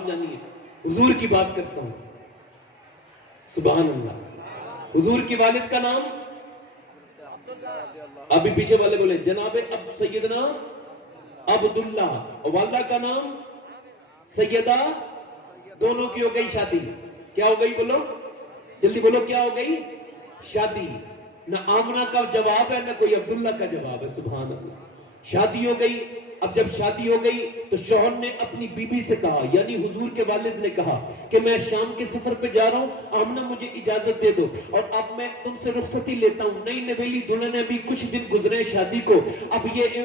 سمجھانی ہے. حضور کی بات کرتا ہوں. سبحان اللہ. حضور کی والد کا نام ابھی پیچھے والے بولے جناب اب سیدنا عبداللہ, اور والدہ کا نام سیدہ. دونوں کی ہو گئی شادی. کیا ہو گئی بولو جلدی بولو, کیا ہو گئی شادی. نہ آمنہ کا جواب ہے نہ کوئی عبداللہ کا جواب ہے. سبحان اللہ. شادی ہو گئی. اب جب شادی ہو گئی تو شوہر نے اپنی بیوی سے کہا, یعنی حضور کے والد نے کہا کہ میں شام کے سفر پہ جا رہا ہوں, آمنہ مجھے اجازت دے دو اور اب میں تم سے رخصتی لیتا ہوں. نئی نویلی دلہن ہے, بھی کچھ دن گزرے شادی کو. اب یہ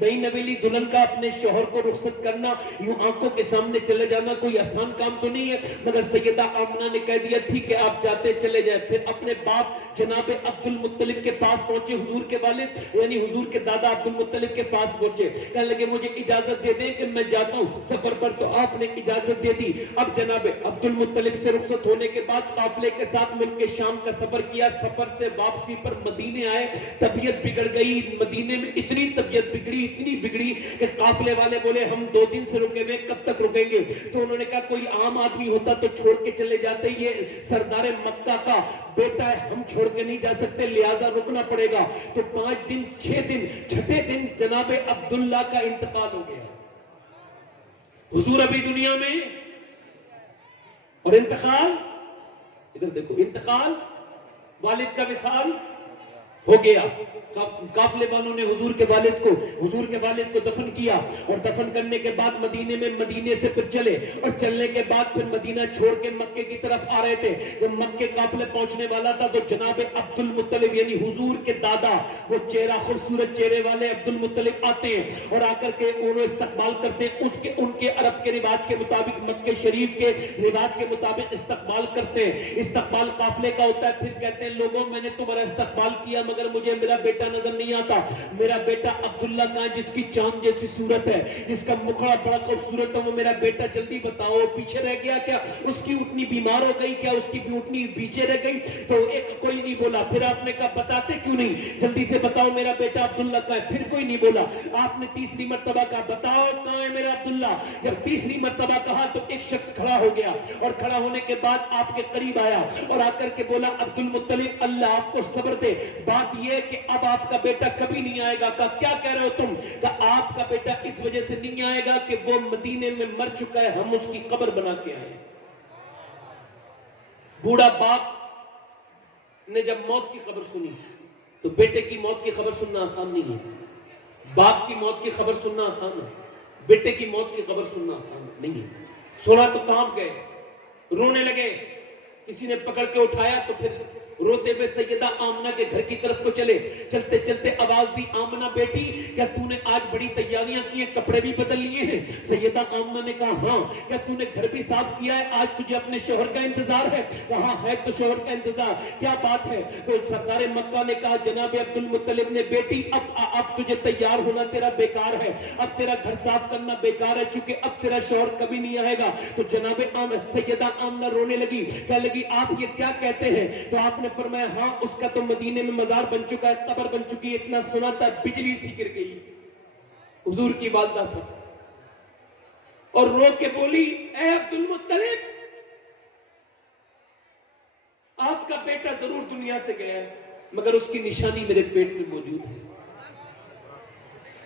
نئی نویلی دلہن کا اپنے شوہر کو رخصت کرنا, یوں آنکھوں کے سامنے چلے جانا کوئی آسان کام تو نہیں ہے. مگر سیدہ آمنہ نے کہہ دیا ٹھیک ہے آپ جاتے چلے جائیں. پھر اپنے باپ جناب عبد المطلب کے پاس پہنچے. حضور کے والد یعنی حضور کے دادا عبد المطلب کے پاس پہنچے. کہنے لگے مجھے اجازت دے دیں کہ میں جاتا ہوں سفر پر. تو آپ نے اجازت دے دی. اب جناب عبد المطلب سے رخصت ہونے کے بعد قافلے کے ساتھ مل کے شام کا سفر کیا. سفر سے واپسی پر مدینے آئے. طبیعت بگڑ گئی. مدینے میں اتنی طبیعت بگڑی, اتنی بگڑی کہ قافلے والے بولے ہم 2 دن سے رکے ہوئے, کب تک رکیں گے. تو انہوں نے کہا کوئی عام آدمی ہوتا تو چھوڑ کے چلے جاتے, یہ سردار مکہ کا بیٹا ہے, ہم چھوڑ کے نہیں جا سکتے, لہذا رکنا پڑے گا. تو 5 دن 6 دن, چھٹے دن جناب عبداللہ کا انتقال ہو گیا. حضور ابھی دنیا میں, اور انتقال ادھر دیکھو, انتقال والد کا وصال ہو گیا. قافلے والوں نے حضور کے والد کو دفن کیا, اور دفن کرنے کے بعد مدینے سے پھر چلے, اور چلنے کے بعد پھر مدینہ چھوڑ کے مکے کی طرف آ رہے تھے. جب مکے قافلے پہنچنے والا تھا تو جناب عبد المطلب یعنی حضور کے دادا, وہ چہرہ خوبصورت چہرے والے عبد المطلب آتے ہیں اور آ کر کے انہوں استقبال کرتے ہیں. ان کے عرب کے رواج کے مطابق, مکے شریف کے رواج کے مطابق استقبال کرتے ہیں. استقبال قافلے کا ہوتا ہے. پھر کہتے ہیں لوگوں میں نے تمہارا استقبال کیا مگر مجھے میرا بیٹا نظر نہیں آتا. میرا بیٹا عبداللہ کا, جس کی چاند جیسی صورت ہے, جس کا مکھڑا بڑا خوبصورت ہے, وہ میرا بیٹا, جلدی بتاؤ پیچھے رہ گیا کیا, اس کی اٹھنی بیمار ہو گئی کیا, اس کی اٹھنی پیچھے رہ گئی. تو کوئی نہیں بولا. پھر آپ نے کہا بتاتے کیوں نہیں, جلدی سے بتاؤ میرا بیٹا عبداللہ کا ہے. پھر کوئی نہیں بولا. آپ نے تیسری مرتبہ کہا بتاؤ کہاں ہے میرا عبداللہ. جب تیسری مرتبہ کہا تو ایک شخص کھڑا ہو گیا, اور کھڑا ہونے کے بعد آپ کے قریب آیا اور آ کر کے بولا عبد المطلب اللہ آپ کو صبر دے, بات یہ کہ اب آپ کا بیٹا کبھی نہیں آئے گا. کہا کیا کہہ رہے ہو تم. کہا آپ کا بیٹا اس وجہ سے نہیں آئے گا کہ وہ مدینے میں مر چکا ہے, ہم اس کی قبر بنا کے آئے. بوڑھا باپ نے جب موت کی خبر سنی, تو بیٹے کی موت کی خبر سننا آسان نہیں ہے. باپ کی موت کی خبر سننا آسان ہے, بیٹے کی موت کی خبر سننا آسان نہیں ہے. سونا تو کام گئے, رونے لگے. کسی نے پکڑ کے اٹھایا تو پھر روتے ہوئے سیدہ آمنہ کے گھر کی طرف کو چلے. چلتے چلتے آواز دی آمنہ بیٹی کیا تو نے آج بڑی تیاریاں کی ہیں, کپڑے بھی بدل لیے ہیں. سیدہ آمنہ نے کہا ہاں. کیا تو نے گھر بھی صاف کیا ہے, آج تجھے اپنے شوہر کا انتظار ہے. کہا ہے تو شوہر کا انتظار, کیا بات ہے. تو سردار مکہ نے کہا جناب عبد المطلب نے بیٹی اب تجھے تیار ہونا تیرا بیکار ہے, اب تیرا گھر صاف کرنا بیکار ہے, چونکہ اب تیرا شوہر کبھی نہیں آئے گا. تو جناب سیدہ آمنہ رونے لگی, کہنے لگی آپ یہ کیا کہتے ہیں. تو آپ نے فرمایا ہاں اس کا تو مدینے میں مزار بن چکا ہے, قبر بن چکی ہے, اتنا سنا تھا بجلی سی گر گئی حضور کی والدہ پر, اور رو کے بولی اے عبد المطلب آپ کا بیٹا ضرور دنیا سے گیا ہے مگر اس کی نشانی میرے پیٹ میں موجود ہے.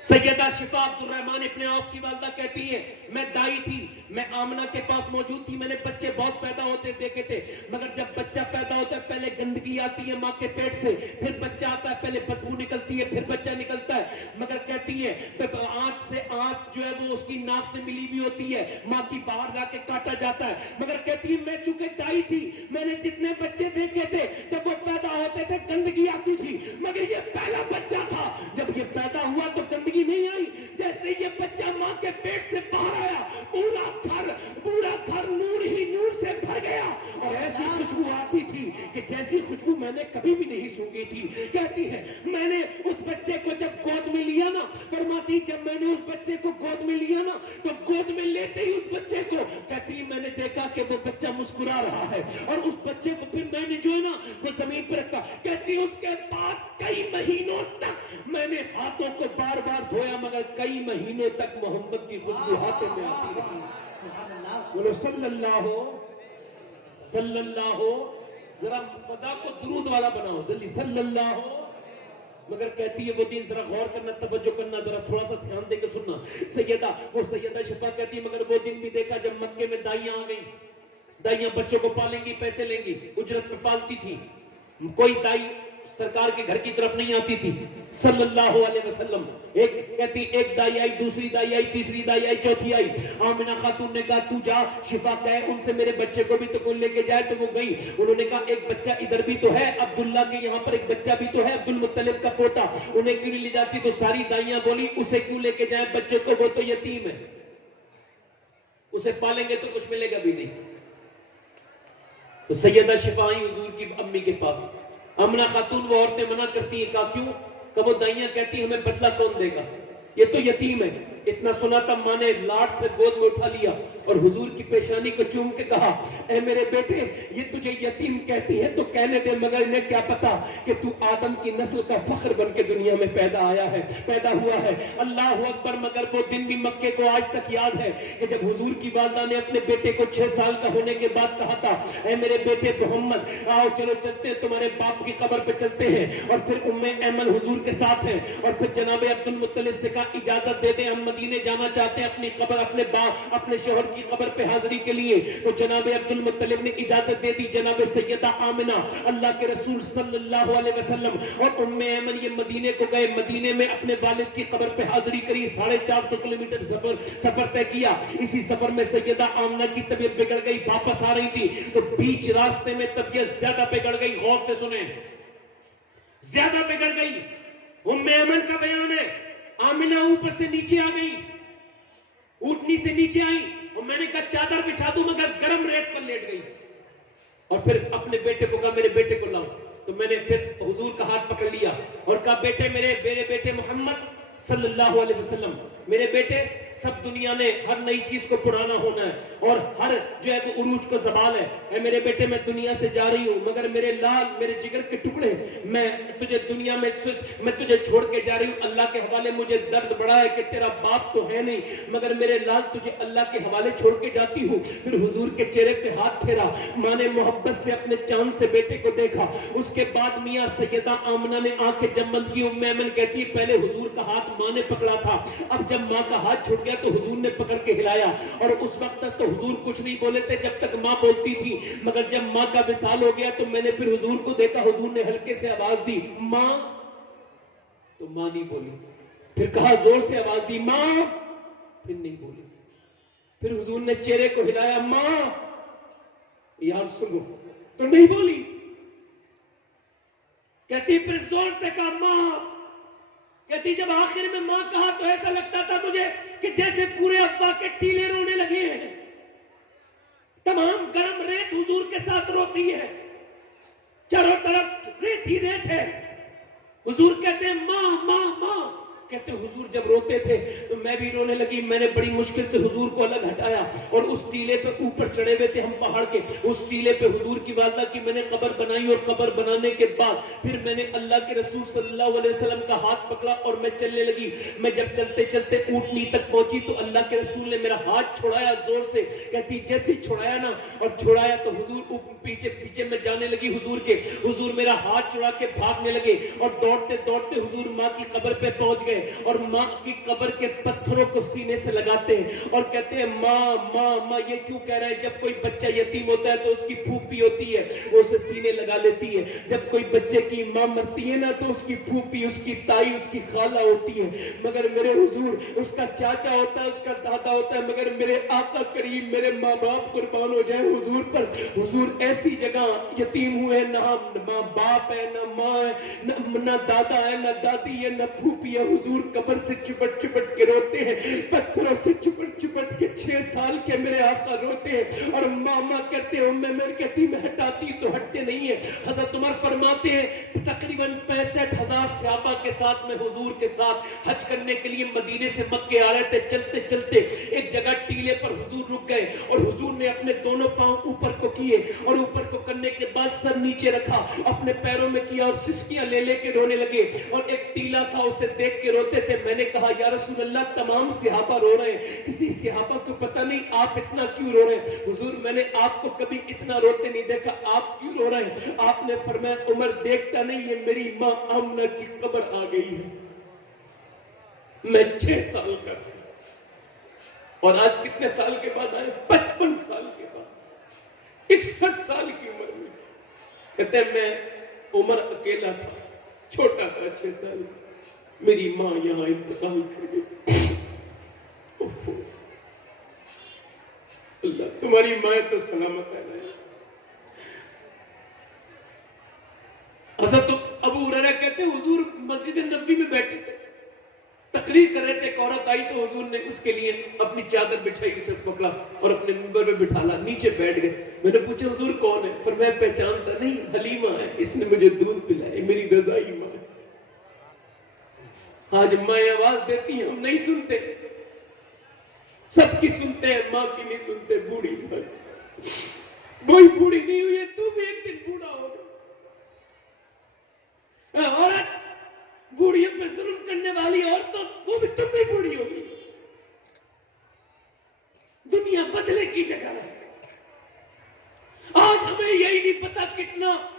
سیدہ شفا عبد الرحمن ابن عوف کی والدہ کہتی ہے میں دائی تھی, میں آمنہ کے پاس موجود تھی, میں نے بچے بہت پیدا ہوتے دیکھے تھے, مگر جب بچہ پیدا ہوتا ہے پہلے گندگی آتی ہے ماں کے پیٹ سے, پھر بچہ آتا ہے, پہلے بدبو نکلتی ہے, پھر بچہ نکلتا ہے. مگر کہتی ہے آنکھ سے آنکھ جو ہے وہ اس کی ناک سے ملی ہوئی ہوتی ہے, ماں کی باہر جا کے کاٹا جاتا ہے. مگر کہتی ہے میں چونکہ دائی تھی, میں نے جتنے بچے دیکھے تھے جب وہ پیدا ہوتے تھے گندگی آتی تھی, مگر یہ پہلا بچہ تھا, جب یہ پیدا ہوا تو گندگی نہیں آئی. جیسے یہ بچہ ماں کے پیٹ سے باہر آیا پورا گھر نور ہی نور سے بھر گیا, اور ایسی خوشبو آتی تھی کہ جیسی خوشبو میں نے کبھی بھی نہیں سونگھی تھی. کہتی ہے میں نے اس بچے کو جب گود میں لیا نا, فرماتی جب میں نے اس بچے کو گود میں لیا نا تو گود میں لیتے ہی اس بچے کو کہتی میں نے دیکھا کہ وہ بچہ مسکرا رہا ہے, اور اس بچے کو پھر میں نے جو ہے نا وہ زمین پر رکھا. کہتی اس کے بعد کئی مہینوں تک میں نے ہاتھوں کو بار بار دھویا مگر کئی مہینوں تک محمد کی خوشبو ہاتھوں میں آتی رہی. بولو صلی اللہ ذرا فضا کو درود والا بناؤ جلدی، صلی اللہ ہو. مگر کہتی ہے وہ دن، ذرا غور کرنا، توجہ کرنا، ذرا تھوڑا سا دھیان دے کے سننا. سیدہ شفا کہتی ہے مگر وہ دن بھی دیکھا جب مکے میں دائیاں آ گئی. دائیاں بچوں کو پالیں گی، پیسے لیں گی، اجرت پہ پالتی تھی. کوئی دائی سرکار کے گھر کی طرف نہیں آتی تھی صلی اللہ علیہ وسلم. ایک دائی آئی، دوسری دائی آئی، تیسری دائی آئی، چوتھی آئی. آمنہ خاتون نے کہا تو جا، شفا کہے ان سے میرے بچے کو بھی تو کوئی لے کے جائے. تو وہ گئی. انہوں نے کہا ایک بچہ ادھر بھی تو ہے، عبداللہ کے یہاں پر ایک بچہ بھی تو ہے، عبد المطلب کا پوتا، انہیں کیوں نہیں لے جاتی؟ تو ساری دائیاں بولی اسے کیوں لے کے جائیں بچے کو، وہ تو یتیم ہے، اسے پالیں گے تو کچھ ملے گا بھی نہیں. تو سیدہ شفا آئی حضور کی امی کے پاس. آمنہ خاتون وہ عورتیں منع کرتی ہیں. کہا کیوں؟ کہ وہ دائیاں کہتی ہیں ہمیں بدلہ کون دے گا، یہ تو یتیم ہے. اتنا سنا تھا، ماں نے لاڈ سے گود میں اٹھا لیا اور حضور کی پیشانی کو چوم کے کہا اے میرے بیٹے، یہ تجھے یتیم کہتی ہے تو کہنے دے، مگر انہیں کیا پتا کہ تو آدم کی نسل کا فخر بن کے دنیا میں پیدا ہوا ہے. اللہ اکبر. مگر وہ دن بھی مکے کو آج تک یاد ہے کہ جب حضور کی والدہ نے اپنے بیٹے کو 6 سال کا ہونے کے بعد کہا تھا اے میرے بیٹے محمد آؤ چلو چلتے ہیں تمہارے باپ کی قبر پہ چلتے ہیں. اور پھر ایمن حضور کے ساتھ ہیں. اور پھر جناب عبد المطلب سے کہا اجازت دے دیں، ہم مدینے جانا چاہتے ہیں اپنی قبر، اپنے شوہر کی قبر پہ حاضری کے لیے. تو جناب عبد المطلب نے اجازت دے دی. جناب سیدہ آمنہ، اللہ کے رسول صلی اللہ علیہ وسلم اور ایمن یہ مدینے کو گئے. مدینے میں اپنے والد کی قبر پہ حاضری کری. 450 کلومیٹر سفر طے کیا. اسی سفر میں سیدہ آمنہ کی طبیعت بگڑ گئی، واپس آ رہی تھی تو بیچ راستے میں طبیعت زیادہ بگڑ گئی. غور سے سنیں، زیادہ بگڑ گئی. ایمن کا بیان ہے آمنہ اوپر سے نیچے آ گئی، اونٹنی سے نیچے آئی اور میں نے کہا چادر بچھا دوں، مگر گرم ریت پر لیٹ گئی. اور پھر اپنے بیٹے کو کہا میرے بیٹے کو لاؤ. تو میں نے پھر حضور کا ہاتھ پکڑ لیا اور کہا بیٹے، میرے بیٹے محمد صلی اللہ علیہ وسلم، میرے بیٹے سب دنیا نے ہر نئی چیز کو پرانا ہونا ہے اور ہر جو ہے وہ عروج کو زوال ہے. اے میرے بیٹے میں دنیا سے جا رہی ہوں، مگر میرے لال، میرے جگر کے ٹکڑے، میں تجھے دنیا میں تجھے چھوڑ کے جا رہی ہوں. اللہ کے حوالے مجھے درد بڑا ہے کہ تیرا باپ تو ہے نہیں، مگر میرے لال تجھے اللہ کے حوالے چھوڑ کے جاتی ہوں. پھر حضور کے چہرے پہ ہاتھ پھیرا. ماں نے محبت سے اپنے چاند سے بیٹے کو دیکھا. اس کے بعد میاں سیدہ آمنہ نے آنکھیں جب بند کی. ایمن کہتی ہے پہلے حضور کا ہاتھ ماں نے پکڑا تھا، اب جب ماں کا ہاتھ چھوٹ گیا تو حضور نے پکڑ کے ہلایا. اور اس وقت تک تو حضور کچھ نہیں بولے تھے جب تک ماں بولتی تھی، مگر جب ماں کا وصال ہو گیا تو میں نے پھر حضور کو دیکھا، حضور نے ہلکے سے آواز دی ماں، تو ماں نہیں بولی. پھر کہا زور سے آواز دی ماں، پھر نہیں بولی. پھر حضور نے چہرے کو ہلایا ماں، یار سنو، تو نہیں بولی. کہتی پھر زور سے کہا ماں. کہتی جب آخر میں ماں کہا تو ایسا لگتا تھا مجھے کہ جیسے پورے ابا کے ٹیلے رونے لگے ہیں. تمام گرم ریت حضور کے ساتھ روتی ہے، چاروں طرف ریت ہی ریت ہے. حضور کہتے ہیں ماں ماں ماں. کہتے ہیں حضور جب روتے تھے تو میں بھی رونے لگی. میں نے بڑی مشکل سے حضور کو الگ ہٹایا اور اس ٹیلے پہ اوپر چڑھے ہوئے تھے ہم پہاڑ کے، اس ٹیلے پہ حضور کی والدہ کی میں نے قبر بنائی. اور قبر بنانے کے بعد پھر میں نے اللہ کے رسول صلی اللہ علیہ وسلم کا ہاتھ پکڑا اور میں چلنے لگی. میں جب چلتے چلتے اونٹنی تک پہنچی تو اللہ کے رسول نے میرا ہاتھ چھڑایا زور سے. کہتی جیسے ہی چھڑایا نا اور چھڑایا تو حضور پیچھے میں جانے لگی حضور کے. حضور میرا ہاتھ چھڑا کے بھاگنے لگے اور دوڑتے دوڑتے حضور ماں کی قبر پہ پہنچ گئے اور ماں کی قبر کے پتھروں کو سینے سے لگاتے ہیں اور کہتے ہیں ماں ماں ماں. یہ کیوں کہہ رہے ہیں؟ جب کوئی بچہ یتیم ہوتا ہے تو اس کی پھوپھی ہوتی ہے، وہ اسے سینے لگا لیتی ہے. جب کوئی بچے کی ماں مرتی ہے نا تو اس کی پھوپھی، اس کی تائی، اس کی خالہ ہوتی ہے. مگر میرے حضور اس کا چاچا ہوتا ہے، اس کا دادا ہوتا ہے. مگر میرے آقا کریم، میرے ماں باپ قربان ہو جائیں حضور پر. حضور ایسی جگہ یتیم ہوئے، نہ ماں باپ ہے، نہ ماں ہے، نہ دادا ہے، نہ دادی ہے، نہ پھوپھی ہے. حضور قبر سے چپٹ چپٹ کے روتے ہیں، پتھروں سے چپٹ چپٹ کے 6 سال کے میرے آقا روتے ہیں. اور ماما کہتے ہیں میں کہتی میں ہٹاتی تو ہٹتے نہیں ہیں. حضرت عمر فرماتے ہیں تقریباً 65,000 صحابہ کے ساتھ میں حضور کے ساتھ حج کرنے کے لیے مدینے سے مکے آ رہے تھے. چلتے چلتے ایک جگہ ٹیلے پر حضور رک گئے اور حضور نے اپنے دونوں پاؤں اوپر کو کیے اور اوپر کو کرنے کے بعد سر نیچے رکھا، اپنے پیروں میں کیا اور سسکیاں لے کے رونے لگے. اور ایک ٹیلا تھا اسے دیکھ کے روتے تھے. میں نے کہا یا رسول اللہ تمام صحابہ رو رہے ہیں, کسی صحابہ کو پتہ نہیں آپ اتنا کیوں رو رہے ہیں؟ حضور میں نے آپ کو کبھی اتنا روتے نہیں دیکھا, آپ کیوں رو رہے ہیں؟ آپ نے فرمایا عمر دیکھتا نہیں, یہ میری ماں آمنہ کی قبر آ گئی ہے. میں 6 سال کا تھا اور آج کتنے سال کے بعد آئے؟ 55 سال کے بعد, 61 سال کی عمر میں. کہتے ہیں میں عمر اکیلا تھا, چھوٹا تھا, 6 سال. میری ماں یہاں انتقال کر گئی. اللہ تمہاری ماں تو سلامت ہے. حضرت ابو ہریرہ کہتے ہیں حضور مسجد نبوی میں بیٹھے تھے, تقریر کر رہے تھے, ایک عورت آئی تو حضور نے اس کے لیے اپنی چادر بچھائی, اسے پکڑا اور اپنے منبر پہ بٹھالا, نیچے بیٹھ گئے. میں نے پوچھا حضور کون ہے؟ فرمایا پہچانتا نہیں, حلیمہ ہے, اس نے مجھے دودھ پلایا, میری رضائی ماں ہے. آج مائیں آواز دیتی ہیں, ہم نہیں سنتے, سب کی سنتے ہیں, ماں کی نہیں سنتے. بوڑھی ماں, وہی بوڑھی نہیں ہوئی ہے, تو بھی ایک دن بوڑھا ہوگا. عورت بوڑھیوں پہ ظلم کرنے والی عورتوں, وہ بھی تم بھی بوڑھی ہوگی. دنیا بدلے کی جگہ ہے. آج ہمیں یہی نہیں پتا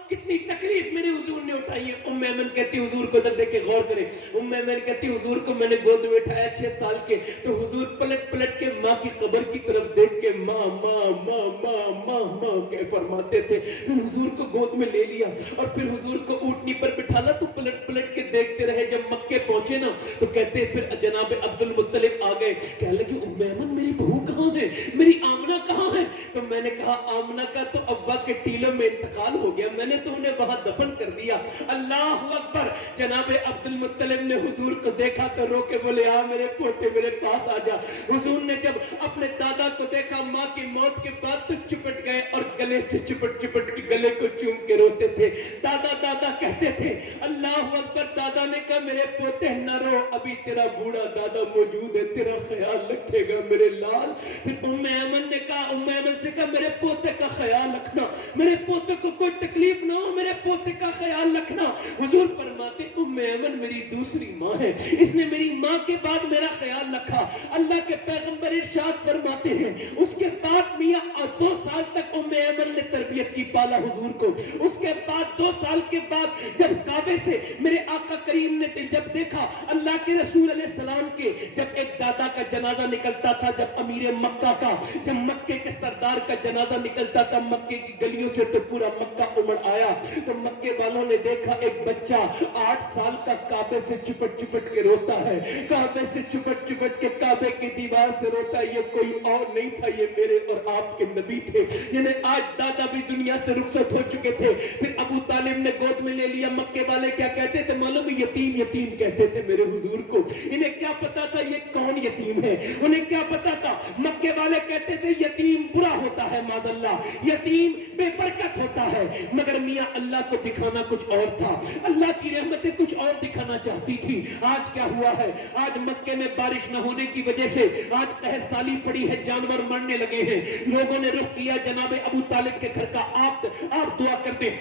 کتنی تکلیف میرے حضور نے اٹھائی ہے. ام ایمن کہتی حضور کو ادھر دیکھ کے غور کریں. ام ایمن کہتی حضور کو میں نے گود میں اٹھایا 6 سال کے, تو حضور پلٹ پلٹ کے ماں کی قبر کی طرف دیکھ کے ماں ماں ماں ماں ماں ماں کہ فرماتے تھے. پھر حضور کو گود میں لے لیا اور پھر حضور کو اونٹنی پر بٹھالا تو پلٹ پلٹ کے دیکھتے رہے. جب مکے پہنچے نا تو کہتے پھر جناب عبد المطلب آ گئے, کہنے لگے ام ایمن میری بہو کہاں ہے, میری آمنہ کہاں ہے؟ تو میں نے کہا آمنہ کا تو ابا کے ٹیلوں میں انتقال ہو گیا, میں نے تو انہیں وہاں دفن کر دیا. اللہ اکبر. جناب عبد المطلب نے حضور کو دیکھا تو رو کے بولے آ میرے پوتے میرے پاس آ جا. حضور نے جب اپنے دادا کو دیکھا ماں کی موت کے بعد تو چپٹ گئے اور گلے سے چپٹ چپٹ کے گلے کو چوم کے روتے تھے. دادا دادا کہتے تھے. اللہ اکبر. دادا نے کہا میرے پوتے نہ رو, ابھی تیرا بوڑھا دادا موجود ہے, تیرا خیال رکھے گا میرے لال. پھر ام ایمن نے کہا, ام ایمن سے کہا میرے پوتے کا خیال رکھنا, میرے پوتے کو کوئی تکلیف نہ ہو, میرے پوتے کا خیال رکھنا. حضور فرماتے ام ایمن میری دوسری ماں ہے, اس نے میری ماں کے بعد میرا خیال رکھا. اللہ کے پیغمبر ارشاد فرماتے ہیں اس کے بعد میاں 2 سال تک ام ایمن نے تربیت کی, پالا حضور کو. اس کے بعد 2 سال کے بعد جب کعبے سے میرے آقا کریم نے جب دیکھا اللہ کے رسول علیہ السلام کے, جب ایک دادا کا جنازہ نکلتا تھا, جب امیر مکہ کا, جب مکے کے سردار کا جنازہ نکلتا تھا مکے کی گلیوں سے تو پورا مکہ امڑ آیا. تو مکے والوں نے دیکھا ایک بچہ 8 سال کا کعبے سے چپٹ چپٹ کے روتا ہے, کعبے سے چپٹ چپٹ کے کعبے کی دیوار سے روتا ہے. یہ کوئی اور نہیں تھا, یہ میرے اور آپ کے نبی تھے, جنہیں آج دادا بھی دنیا سے رخصت ہو چکے تھے. پھر ابو طالب نے گود میں لے لیا. مکے والے کیا کہتے تھے معلوم, یتیم یتیم کہتے تھے میرے حضور کو. انہیں کیا پتا تھا یہ کون یتیم ہے, انہیں کیا پتا تھا. مکے والے کہتے تھے یتیم برا ہوتا ہے, معاذ اللہ, یتیم بے برکت ہوتا ہے. مگر میاں اللہ کو دکھانا کچھ اور تھا, اللہ کی رحمتیں کچھ اور دکھانا چاہتی تھی. آج کیا ہوا ہے, آج مکے میں بارش نہ ہونے کی وجہ سے آج قحط سالی پڑی ہے, جانور مرنے لگے ہیں. لوگوں نے رخ کیا جناب ابو طالب کے گھر کا, آپ دعا کر دیں.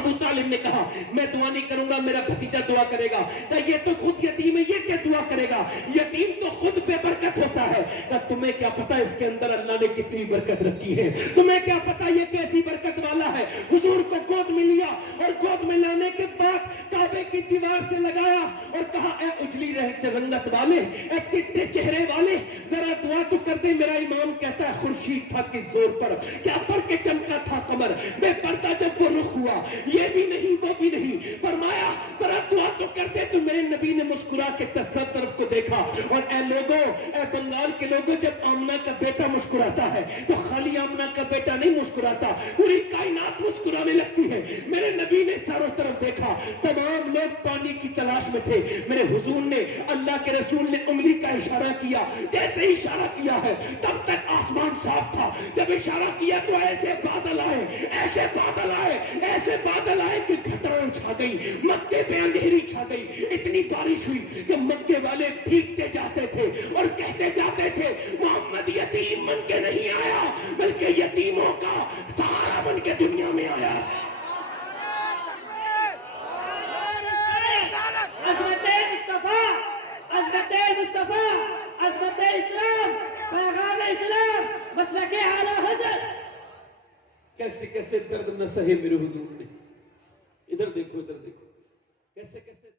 ابو طالب نے کہا میں دعا نہیں کروں گا, میرا بھتیجا دعا کرے گا. یہ تو خود یتیم ہے, یہ کیا دعا کرے گا, یتیم تو خود بے برکت ہوتا ہے. تمہیں کیا پتا اس کے اندر اللہ نے کتنی برکت رکھی ہے, تمہیں کیا پتا یہ کیسی برکت والا ہے. حضور کو گود میں لیا اور گود میں لانے کے بعد کعبے کی دیوار سے لگایا اور کہا اے اجلی رنگت والے, اے چٹے چہرے والے, ذرا دعا تو کر دے. میرا امام کہتا ہے خورشید تھا کس زور پر, کیا پر کے چمکا تھا قمر, بے پردہ جب وہ رخ ہوا, یہ بھی نہیں وہ بھی نہیں. فرمایا ذرا دعا تو کرتے. تو میرے نبی نے مسکرا کے طرف کو دیکھا اور اے لوگوں, اے بنگال کے لوگوں, جب آمنہ کا بیٹا مسکراتا ہے تو خالی آمنہ کا بیٹا نہیں مسکراتا, پوری کائنات مسکرانے لگتی ہے. میرے نبی نے چاروں طرف دیکھا, تمام لوگ پانی کی تلاش میں تھے. میرے حضور نے, اللہ کے رسول نے انگلی کا اشارہ کیا, جیسے ہی اشارہ کیا ہے تب تک آسمان صاف تھا. جب اشارہ کیا تو ایسے بادل آئے, ایسے بادل آئے, ایسے بادل آئے کہ گھٹریں چھا گئی, مکے پہ اندھیری چھا گئی. اتنی بارش ہوئی کہ مکے والے بھیگتے جاتے تھے اور کہتے جاتے تھے محمد یتیم بن کے نہیں آیا, بلکہ یتیموں کا سہارا بن کے دنیا میں آیا. حضرت مصطفیٰ السلام مسلک اعلی حضرت. کیسے کیسے درد نہ سہے میرے حضور نے. ادھر دیکھو کیسے کیسے